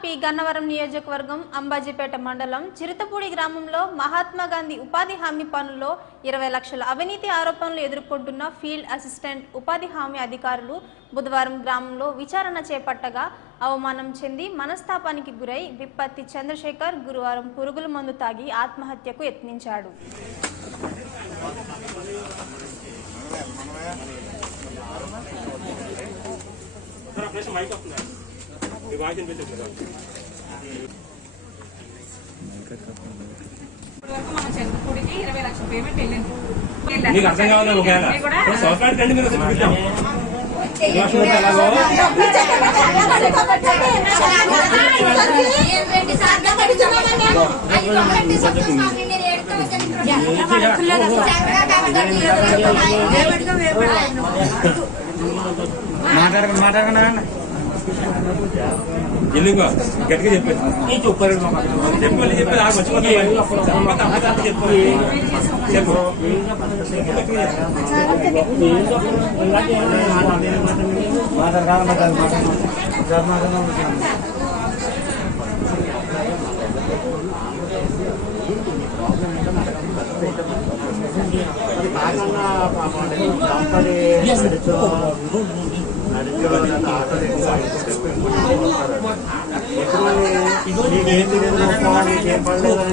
P Gannavaram నియోజకవర్గం అంబాజీపేట మండలం చిరుతపూడి గ్రామంలో మహాత్మా గాంధీ ఉపాధి హామీ పనుల్లో ఇరవై లక్షల అవినీతి ఆరోపణలు ఎదుర్కొంటున్న ఫీల్డ్ అసిస్టెంట్ ఉపాధి హామీ అధికారులు బుధవారం గ్రామంలో విచారణ చేపట్టగా అవమానం చెంది మనస్తాపానికి గురై విప్పత్తి చంద్రశేఖర్ గురువారం పురుగుల మందు తాగి ఆత్మహత్యకు యత్నించాడు. మైక్ వస్తుంది మీ వాయిస్ వినిపించట్లేదు సార్. ఇప్పటివరకు మన చంద్రపూడికి ఇరవై లక్షల పేమెంట్ వెళ్ళింది మీకు అర్థం కావాలి ఒకవేళ ఇది కూడా ఇప్పుడు సోకాడి కండి మీరు చూపిద్దాం విమర్శ ఉంటే ఎలాగో మాట్లాడకండి మాట్లాడకండి ఎల్లుగో గట్టిగా చెప్పేసి చెప్పారు చెప్పి వెళ్ళి చెప్పి నాకు వచ్చిపోతే చెప్పు చెప్పు మాట్లాడకాలి మాట్లాడాలి మాట్లాడాలి నీకేం తెలియదు నీకేం పడలేదు